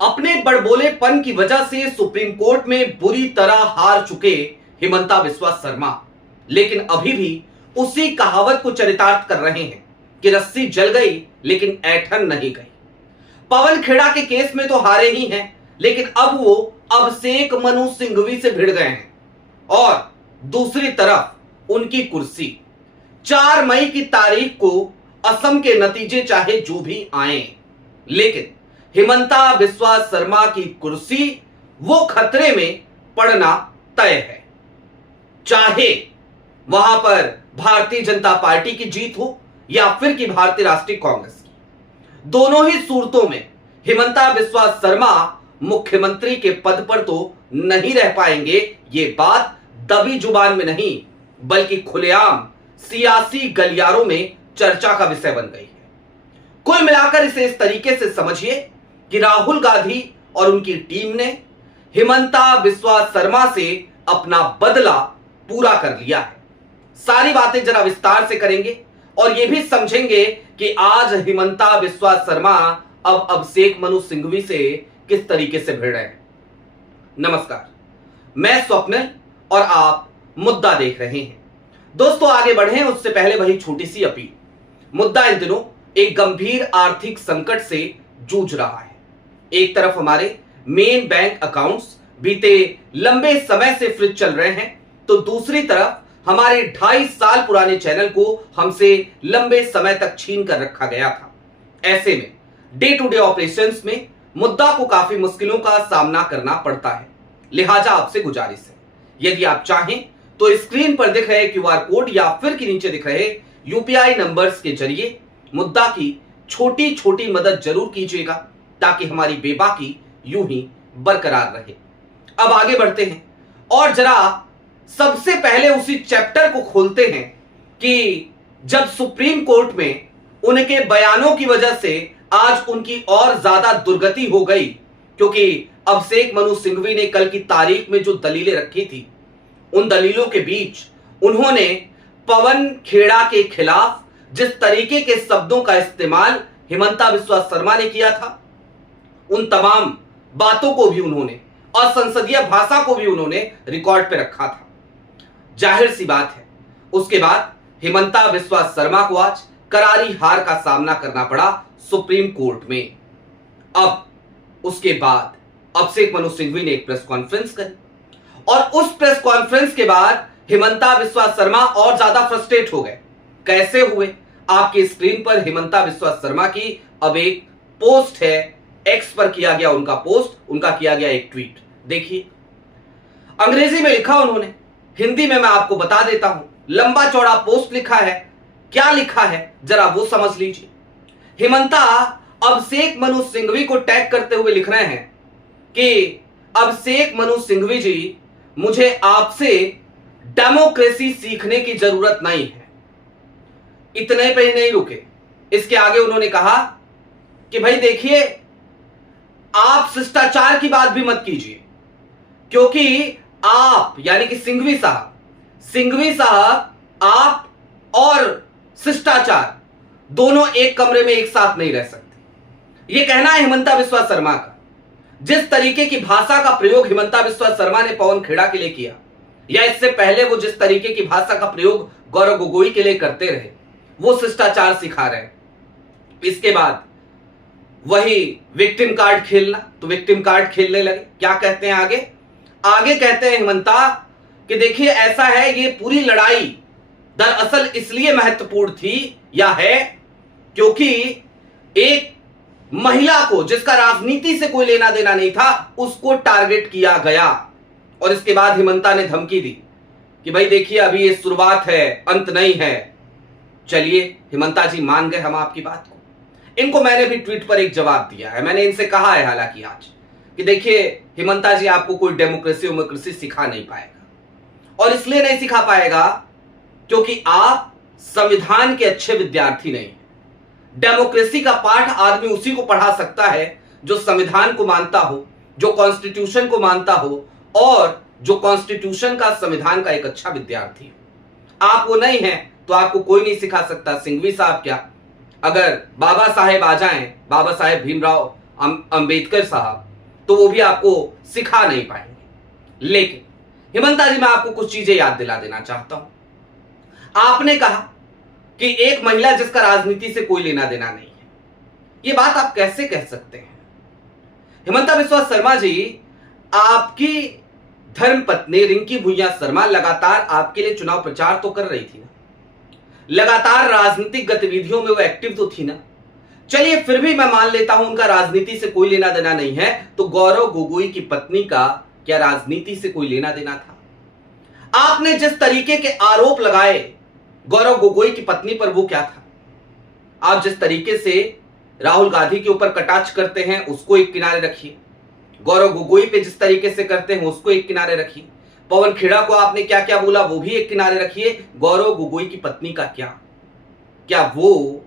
अपने बड़बोलेपन की वजह से सुप्रीम कोर्ट में बुरी तरह हार चुके हिमंता बिस्वा शर्मा लेकिन अभी भी उसी कहावत को चरितार्थ कर रहे हैं कि रस्सी जल गई लेकिन ऐठन नहीं गई। पवन खेड़ा के केस में तो हारे ही हैं, लेकिन अब वो अभिषेक मनु सिंघवी से भिड़ गए हैं और दूसरी तरफ उनकी कुर्सी 4 मई की तारीख को असम के नतीजे चाहे जो भी आए, लेकिन हिमंता बिस्वा शर्मा की कुर्सी वो खतरे में पड़ना तय है। चाहे वहां पर भारतीय जनता पार्टी की जीत हो या फिर कि भारतीय राष्ट्रीय कांग्रेस की, दोनों ही सूरतों में हिमंता बिस्वा शर्मा मुख्यमंत्री के पद पर तो नहीं रह पाएंगे। ये बात दबी जुबान में नहीं बल्कि खुलेआम सियासी गलियारों में चर्चा का विषय बन गई है। कुल मिलाकर इसे इस तरीके से समझिए कि राहुल गांधी और उनकी टीम ने हिमंता बिस्वा शर्मा से अपना बदला पूरा कर लिया है। सारी बातें जरा विस्तार से करेंगे और यह भी समझेंगे कि आज हिमंता बिस्वा शर्मा अब अभिषेक मनु सिंघवी से किस तरीके से भिड़ रहे हैं। नमस्कार, मैं स्वप्निल और आप मुद्दा देख रहे हैं। दोस्तों, आगे बढ़ें उससे पहले वही छोटी सी अपील। मुद्दा इन दिनों एक गंभीर आर्थिक संकट से जूझ रहा है। एक तरफ हमारे मेन बैंक अकाउंट्स बीते लंबे समय से फ्रीज चल रहे हैं, तो दूसरी तरफ हमारे 2.5 साल पुराने चैनल को हमसे लंबे समय तक छीन कर रखा गया था। ऐसे में डे टू डे ऑपरेशंस में मुद्दा को काफी मुश्किलों का सामना करना पड़ता है। लिहाजा आपसे गुजारिश है, यदि आप चाहें तो स्क्रीन पर दिख रहे क्यूआर कोड या फिर के नीचे दिख रहे यूपीआई नंबर्स के जरिए मुद्दा की छोटी छोटी मदद जरूर कीजिएगा, ताकि हमारी बेबाकी यूं ही बरकरार रहे। अब आगे बढ़ते हैं और जरा सबसे पहले उसी चैप्टर को खोलते हैं कि जब सुप्रीम कोर्ट में उनके बयानों की वजह से आज उनकी और ज्यादा दुर्गति हो गई, क्योंकि अभिषेक मनु सिंघवी ने कल की तारीख में जो दलीलें रखी थी, उन दलीलों के बीच उन्होंने पवन खेड़ा के खिलाफ जिस तरीके के शब्दों का इस्तेमाल हिमंता बिस्वा शर्मा ने किया था, उन तमाम बातों को भी उन्होंने और संसदीय भाषा को भी उन्होंने रिकॉर्ड पे रखा था। जाहिर सी बात है, उसके बाद हिमंता बिस्वा शर्मा को आज करारी हार का सामना करना पड़ा सुप्रीम कोर्ट में। अब उसके बाद अभिषेक मनु सिंघवी ने एक प्रेस कॉन्फ्रेंस करी और उस प्रेस कॉन्फ्रेंस के बाद हिमंता बिस्वा शर्मा और ज्यादा फ्रस्ट्रेट हो गए। कैसे हुए? आपकी स्क्रीन पर हिमंता बिस्वा शर्मा की अब एक पोस्ट है, एक्स पर किया गया उनका पोस्ट, उनका किया गया एक ट्वीट देखिए। अंग्रेजी में लिखा उन्होंने, हिंदी में मैं आपको बता देता हूं। लंबा चौड़ा पोस्ट लिखा है, क्या लिखा है जरा वो समझ लीजिए। हिमंता अभिषेक मनु सिंघवी को टैग करते हुए लिख रहे हैं कि अभिषेक मनु सिंघवी जी, मुझे आपसे डेमोक्रेसी सीखने की जरूरत नहीं है। इतने पे ही नहीं रुके, इसके आगे उन्होंने कहा कि भाई देखिए, आप शिष्टाचार की बात भी मत कीजिए, क्योंकि आप यानी कि सिंघवी साहब आप और शिष्टाचार दोनों एक कमरे में एक साथ नहीं रह सकते। यह कहना है हिमंता बिस्वा शर्मा का। जिस तरीके की भाषा का प्रयोग हिमंता बिस्वा शर्मा ने पवन खेड़ा के लिए किया, या इससे पहले वो जिस तरीके की भाषा का प्रयोग गौरव गोगोई के लिए करते रहे, वो शिष्टाचार सिखा रहे हैं। इसके बाद वही विक्टिम कार्ड खेलना, तो विक्टिम कार्ड खेलने लगे। क्या कहते हैं आगे? आगे कहते हैं हिमंता कि देखिए ऐसा है, ये पूरी लड़ाई दरअसल इसलिए महत्वपूर्ण थी या है क्योंकि एक महिला को, जिसका राजनीति से कोई लेना देना नहीं था, उसको टारगेट किया गया। और इसके बाद हिमंता ने धमकी दी कि भाई देखिए अभी ये शुरुआत है, अंत नहीं है। चलिए हिमंता जी, मान गए हम आपकी बात को। इनको मैंने भी ट्वीट पर एक जवाब दिया है। मैंने इनसे कहा है हालांकि आज कि देखिए हिमंता जी, आपको कोई डेमोक्रेसी सिखा नहीं पाएगा, और इसलिए नहीं सिखा पाएगा क्योंकि आप संविधान के अच्छे विद्यार्थी नहीं। डेमोक्रेसी का पाठ आदमी उसी को पढ़ा सकता है जो संविधान को मानता हो, जो कॉन्स्टिट्यूशन को मानता हो, और जो कॉन्स्टिट्यूशन का, संविधान का एक अच्छा विद्यार्थी हो। आप वो नहीं हैं तो आपको कोई नहीं सिखा सकता। सिंघवी साहब क्या, अगर बाबा साहेब आ जाएं, बाबा साहेब भीमराव अंबेडकर साहब, तो वो भी आपको सिखा नहीं पाएंगे। लेकिन हिमंता जी, मैं आपको कुछ चीजें याद दिला देना चाहता हूं। आपने कहा कि एक महिला जिसका राजनीति से कोई लेना देना नहीं है, ये बात आप कैसे कह सकते हैं? हिमंता बिस्वा शर्मा जी, आपकी धर्मपत्नी रिंकी भुइयां शर्मा लगातार आपके लिए चुनाव प्रचार तो कर रही थी ना, लगातार राजनीतिक गतिविधियों में वो एक्टिव तो थी ना। चलिए फिर भी मैं मान लेता हूं उनका राजनीति से कोई लेना देना नहीं है, तो गौरव गोगोई की पत्नी का क्या राजनीति से कोई लेना देना था? आपने जिस तरीके के आरोप लगाए गौरव गोगोई की पत्नी पर, वो क्या था? आप जिस तरीके से राहुल गांधी के ऊपर कटाक्ष करते हैं उसको एक किनारे रखिए, गौरव गोगोई पे जिस तरीके से करते हैं उसको एक किनारे रखिए, पवन खेड़ा को आपने क्या क्या बोला वो भी एक किनारे रखिए। गौरव गोगोई की पत्नी का क्या वो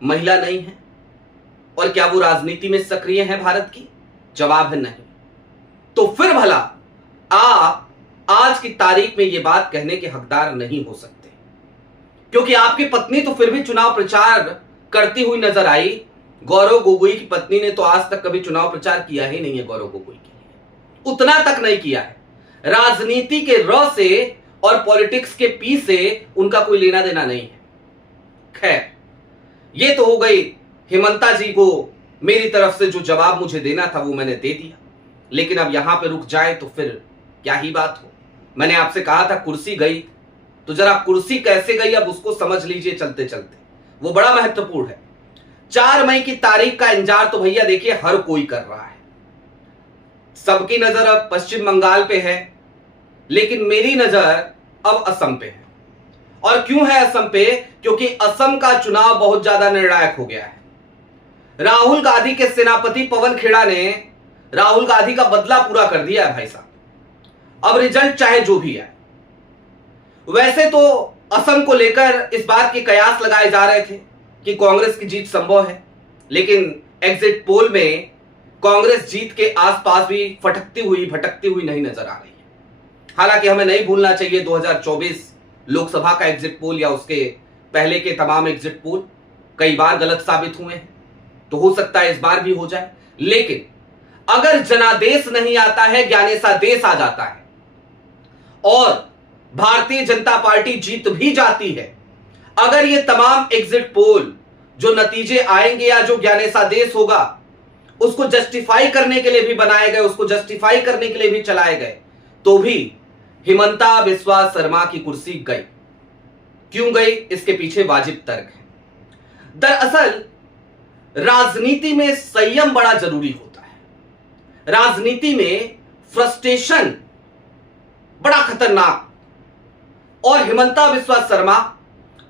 महिला नहीं है? और क्या वो राजनीति में सक्रिय है भारत की? जवाब है नहीं। तो फिर भला आप आज की तारीख में ये बात कहने के हकदार नहीं हो सकते, क्योंकि आपकी पत्नी तो फिर भी चुनाव प्रचार करती हुई नजर आई। गौरव गोगोई की पत्नी ने तो आज तक कभी चुनाव प्रचार किया ही नहीं है गौरव गोगोई के लिए, उतना तक नहीं किया है। राजनीति के र से और पॉलिटिक्स के पी से उनका कोई लेना देना नहीं है। खैर, ये तो हो गई हिमंता जी को मेरी तरफ से जो जवाब मुझे देना था वो मैंने दे दिया, लेकिन अब यहां पे रुक जाए तो फिर क्या ही बात हो। मैंने आपसे कहा था कुर्सी गई, तो जरा कुर्सी कैसे गई अब उसको समझ लीजिए चलते चलते, वो बड़ा महत्वपूर्ण है। 4 मई की तारीख का इंतजार तो भैया देखिए हर कोई कर रहा है। सबकी नजर अब पश्चिम बंगाल पे है, लेकिन मेरी नजर अब असम पे है। और क्यों है असम पे? क्योंकि असम का चुनाव बहुत ज्यादा निर्णायक हो गया है। राहुल गांधी के सेनापति पवन खेड़ा ने राहुल गांधी का बदला पूरा कर दिया है भाई साहब। अब रिजल्ट चाहे जो भी है, वैसे तो असम को लेकर इस बात के कयास लगाए जा रहे थे कि कांग्रेस की जीत संभव है, लेकिन एग्जिट पोल में कांग्रेस जीत के आसपास भी भटकती हुई नहीं नजर आ रही है। हालांकि हमें नहीं भूलना चाहिए 2024 लोकसभा का एग्जिट पोल या उसके पहले के तमाम एग्जिट पोल कई बार गलत साबित हुए हैं, तो हो सकता है इस बार भी हो जाए। लेकिन अगर जनादेश नहीं आता है, ज्ञानेशादेश आ जाता है और भारतीय जनता पार्टी जीत भी जाती है, अगर ये तमाम एग्जिट पोल जो नतीजे आएंगे या जो ज्ञानेशादेश होगा उसको जस्टिफाई करने के लिए भी बनाए गए, उसको जस्टिफाई करने के लिए भी चलाए गए, तो भी हिमंता बिस्वा शर्मा की कुर्सी गई। क्यों गई? इसके पीछे वाजिब तर्क है। दरअसल राजनीति में संयम बड़ा जरूरी होता है। राजनीति में फ्रस्ट्रेशन बड़ा खतरनाक। और हिमंता बिस्वा शर्मा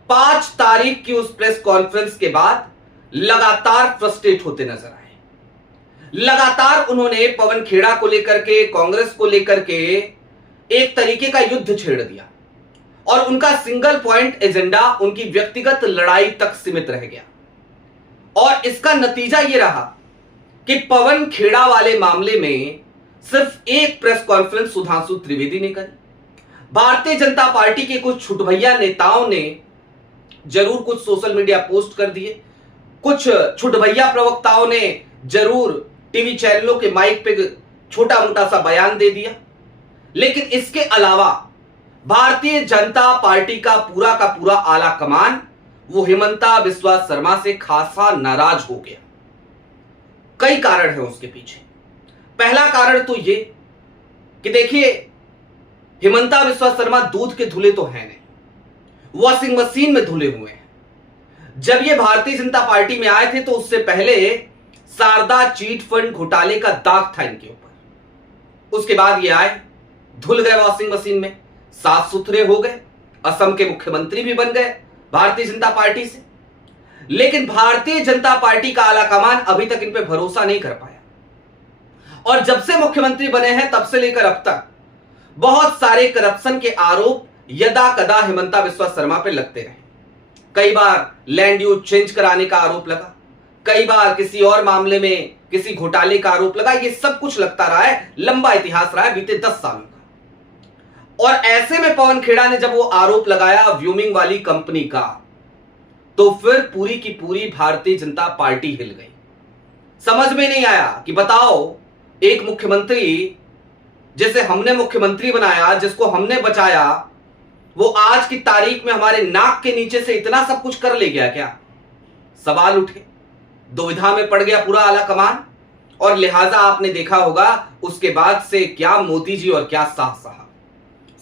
5 तारीख की उस प्रेस कॉन्फ्रेंस के बाद लगातार फ्रस्ट्रेट होते नजर आए। लगातार उन्होंने पवन खेड़ा को लेकर के, कांग्रेस को लेकर के एक तरीके का युद्ध छेड़ दिया और उनका सिंगल पॉइंट एजेंडा उनकी व्यक्तिगत लड़ाई तक सीमित रह गया। और इसका नतीजा यह रहा कि पवन खेड़ा वाले मामले में सिर्फ एक प्रेस कॉन्फ्रेंस सुधांशु त्रिवेदी ने करी। भारतीय जनता पार्टी के कुछ छुटभैया नेताओं ने जरूर कुछ सोशल मीडिया पोस्ट कर दिए, कुछ छुटभैया प्रवक्ताओं ने जरूर टीवी चैनलों के माइक पे छोटा मोटा सा बयान दे दिया, लेकिन इसके अलावा भारतीय जनता पार्टी का पूरा आला कमान वो हिमंता बिस्वा शर्मा से खासा नाराज हो गया। कई कारण हैं उसके पीछे। पहला कारण तो ये कि देखिए, हिमंता बिस्वा शर्मा दूध के धुले तो हैं नहीं, वॉशिंग मशीन में धुले हुए हैं। जब ये भारतीय जनता पार्टी में आए थे तो उससे पहले शारदा चीट फंड घोटाले का दाग था इनके ऊपर। उसके बाद ये आए, धुल गए वॉशिंग मशीन में, साफ सुथरे हो गए, असम के मुख्यमंत्री भी बन गए भारतीय जनता पार्टी से। लेकिन भारतीय जनता पार्टी का आलाकमान अभी तक इन पे भरोसा नहीं कर पाया। और जब से मुख्यमंत्री बने हैं तब से लेकर अब तक बहुत सारे करप्शन के आरोप यदा कदा हिमंता बिस्वा शर्मा पे लगते रहे। कई बार लैंड यूज चेंज कराने का आरोप लगा, कई बार किसी और मामले में किसी घोटाले का आरोप लगा। ये सब कुछ लगता रहा है, लंबा इतिहास रहा है बीते 10 सालों का। और ऐसे में पवन खेड़ा ने जब वो आरोप लगाया व्यूमिंग वाली कंपनी का, तो फिर पूरी की पूरी भारतीय जनता पार्टी हिल गई। समझ में नहीं आया कि बताओ एक मुख्यमंत्री जिसे हमने मुख्यमंत्री बनाया, जिसको हमने बचाया, वो आज की तारीख में हमारे नाक के नीचे से इतना सब कुछ कर ले गया क्या? सवाल उठे, दुविधा में पड़ गया पूरा आला कमान। और लिहाजा आपने देखा होगा उसके बाद से क्या मोदी जी और क्या शाह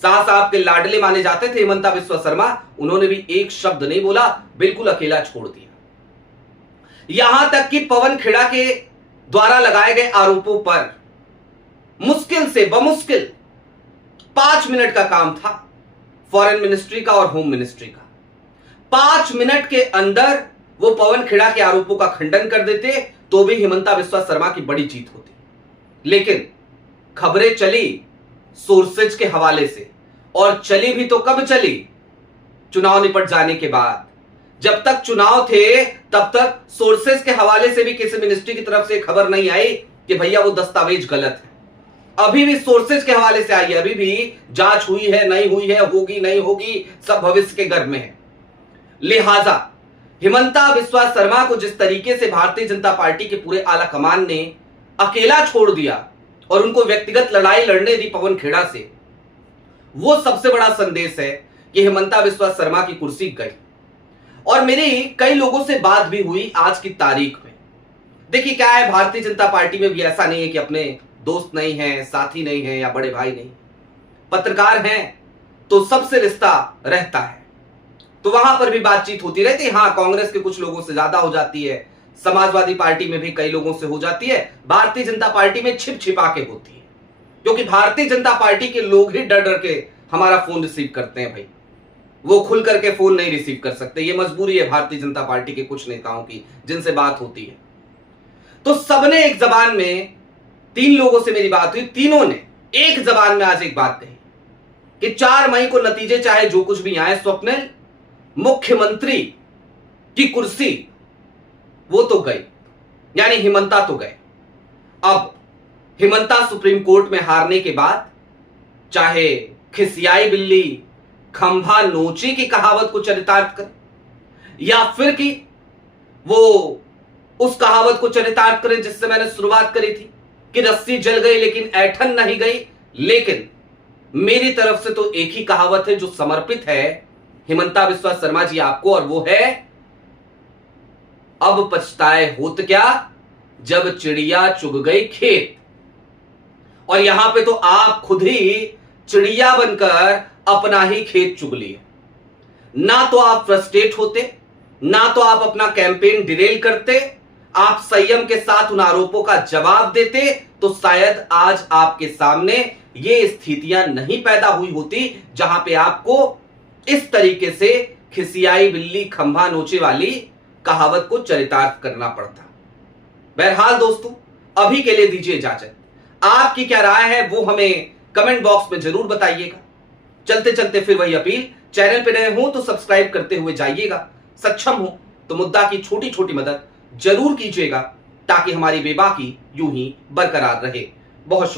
साहब के लाडले माने जाते थे हिमंता बिस्वा शर्मा, उन्होंने भी एक शब्द नहीं बोला, बिल्कुल अकेला छोड़ दिया। यहां तक कि पवन खेड़ा के द्वारा लगाए गए आरोपों पर मुश्किल से बमुश्किल 5 मिनट का काम था फॉरेन मिनिस्ट्री का और होम मिनिस्ट्री का। 5 मिनट के अंदर वो पवन खेड़ा के आरोपों का खंडन कर देते तो भी हिमंता बिस्वा शर्मा की बड़ी जीत होती। लेकिन खबरें चली सोर्सेज के हवाले से, और चली भी तो कब चली? चुनाव निपट जाने के बाद। जब तक चुनाव थे तब तक सोर्सेज के हवाले से भी किसी मिनिस्ट्री की तरफ से खबर नहीं आई कि भैया वो दस्तावेज गलत है। अभी भी सोर्सेज के हवाले से आई है, अभी भी जांच हुई है नहीं हुई है, होगी नहीं होगी, सब भविष्य के गर्भ में है। लिहाजा हिमंता बिस्वा शर्मा को जिस तरीके से भारतीय जनता पार्टी के पूरे आला कमान ने अकेला छोड़ दिया और उनको व्यक्तिगत लड़ाई लड़ने दी पवन खेड़ा से, वो सबसे बड़ा संदेश है कि हिमंता बिस्वा शर्मा की कुर्सी गई। और मेरी कई लोगों से बात भी हुई आज की तारीख में। देखिए क्या है, भारतीय जनता पार्टी में भी ऐसा नहीं है कि अपने दोस्त नहीं है, साथी नहीं है या बड़े भाई नहीं, पत्रकार हैं तो सबसे रिश्ता रहता है, तो वहां पर भी बातचीत होती रहती है। हाँ, कांग्रेस के कुछ लोगों से ज्यादा हो जाती है, समाजवादी पार्टी में भी कई लोगों से हो जाती है, भारतीय जनता पार्टी में छिप छिपा के होती है, क्योंकि भारतीय जनता पार्टी के लोग ही डर डर के हमारा फोन रिसीव करते हैं। भाई वो खुल करके फोन नहीं रिसीव कर सकते, ये मजबूरी है भारतीय जनता पार्टी के कुछ नेताओं की जिनसे बात होती है। तो सबने एक जबान में, 3 लोगों से मेरी बात हुई, तीनों ने एक जबान में आज एक बात कही कि 4 मई को नतीजे चाहे जो कुछ भी आए, स्वप्निल मुख्यमंत्री की कुर्सी वो तो गई, यानी हिमंता तो गए। अब हिमंता सुप्रीम कोर्ट में हारने के बाद चाहे खिसियाई बिल्ली खंभा नोची की कहावत को चरितार्थ करे, या फिर कि वो उस कहावत को चरितार्थ करें जिससे मैंने शुरुआत करी थी कि रस्सी जल गई लेकिन ऐठन नहीं गई। लेकिन मेरी तरफ से तो एक ही कहावत है जो समर्पित है हिमंता बिस्वा शर्मा जी आपको, और वो है, अब पछताए होत क्या जब चिड़िया चुग गई खेत। और यहां पे तो आप खुद ही चिड़िया बनकर अपना ही खेत चुग लिए। ना तो आप फ्रस्ट्रेट होते, ना तो आप अपना कैंपेन डिरेल करते, आप संयम के साथ उन आरोपों का जवाब देते, तो शायद आज आपके सामने ये स्थितियां नहीं पैदा हुई होती जहां पे आपको इस तरीके से खिसियाई बिल्ली खंभा नोचे वाली कहावत को चरितार्थ करना पड़ता। बहरहाल दोस्तों, अभी के लिए दीजिए इजाजत। आपकी क्या राय है वो हमें कमेंट बॉक्स में जरूर बताइएगा। चलते चलते फिर वही अपील, चैनल पे नए हो तो सब्सक्राइब करते हुए जाइएगा, सक्षम हो तो मुद्दा की छोटी छोटी मदद जरूर कीजिएगा ताकि हमारी बेबाकी यूं ही बरकरार रहे। बहुत